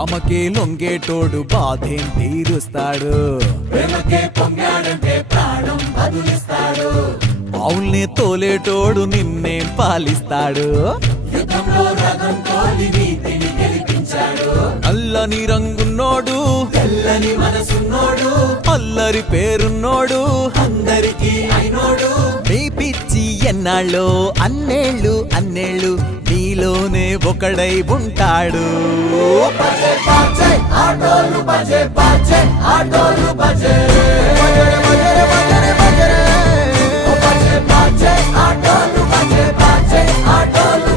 ఆమెకే లొంగేటోడు బాధేం తీరుస్తాడు. ప్రేమకే పొంగాడంటే ప్రాణం బదులిస్తాడు. ఆవుల్ని తోలేటోడు నిన్నేం పాలిస్తాడు. యుద్ధంలో రథం తోలి నీతిని గెలిపించాడు. నల్లని రంగున్నోడు తెల్లని మనసున్నోడు. అల్లరి పేరున్నోడు అందరికీ అయినోడు. నీ పిచ్చి ఎన్నాళ్ళో అన్నేళ్ళు అన్నేళ్ళు నీలోనే ఒకడై ఉంటాడు. బజే బాజే ఆటోలు బజే బాజే ఆటోలు బజే బజే బజే బజే బజే బాజే ఆటోలు బజే బాజే ఆటోలు